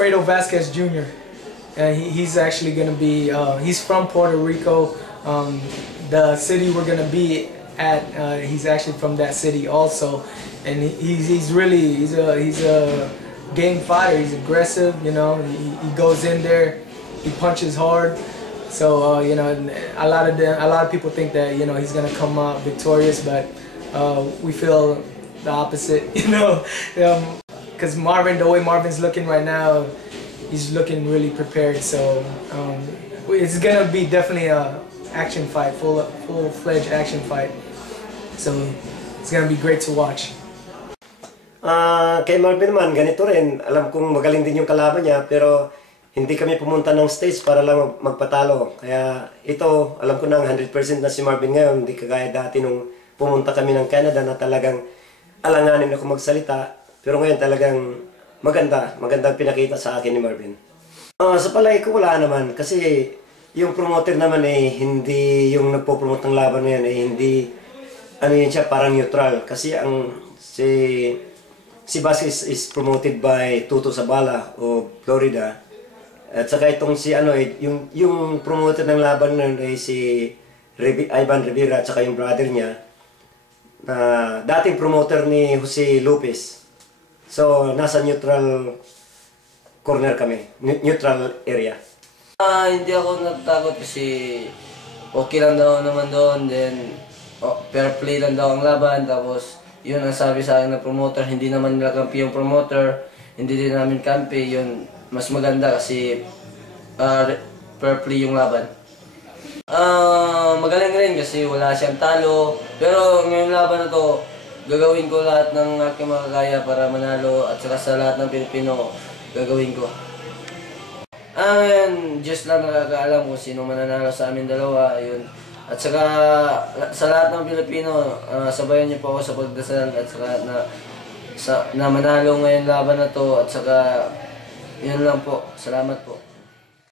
Alfredo Vasquez Jr. He's actually going to be, he's from Puerto Rico. The city we're going to be at, he's actually from that city also. And he's a game fighter. He's aggressive, you know. He goes in there, he punches hard. So you know, a lot of people think that, you know, he's gonna come out victorious, but we feel the opposite, you know. Because the way Marvin's looking right now, he's looking really prepared. So it's gonna be definitely a action fight, full-fledged action fight. So it's gonna be great to watch. Kay Marvin naman, ganito rin. Alam kong magaling din yung kalaban niya, pero hindi kami pumunta ng stage para lang magpatalo. Kaya ito, alam ko na 100% na si Marvin ngayon. Hindi kagaya dati nung pumunta kami ng Canada na talagang alanganin ako magsalita. Pero ngayon talagang magandang pinakita sa akin ni Marvin. Sa palay ko wala naman kasi yung promoter naman hindi yung nagpo-promote ng laban na yan hindi, ano yun siya, parang neutral. Kasi si Vasquez is promoted by Tuto Zabala o Florida. At saka itong yung promoter ng laban na si Ivan Rivera at saka yung brother niya na dating promoter ni Jose Lopez. So nasa neutral corner kami, neutral area. Hindi ako natatakot kasi okay lang daw naman doon, then fair play lang daw ang laban. Tapos yun ang sabi sa akin ng promoter, hindi naman nila kampi yung promoter, hindi din namin kampi. Yun mas maganda kasi fair play yung laban. Magaling rin kasi wala siyang talo, pero ngayong laban na to gagawin ko lahat ng aking makakaya para manalo, at saka sa lahat ng Pilipino gagawin ko. Diyos lang nakakaalam kung sino mananalo sa amin dalawa. Yun. At saka sa lahat ng Pilipino, sabayan niyo po ako sa pagdasal, at saka na manalo ngayong laban na to, at saka yun lang po. Salamat po.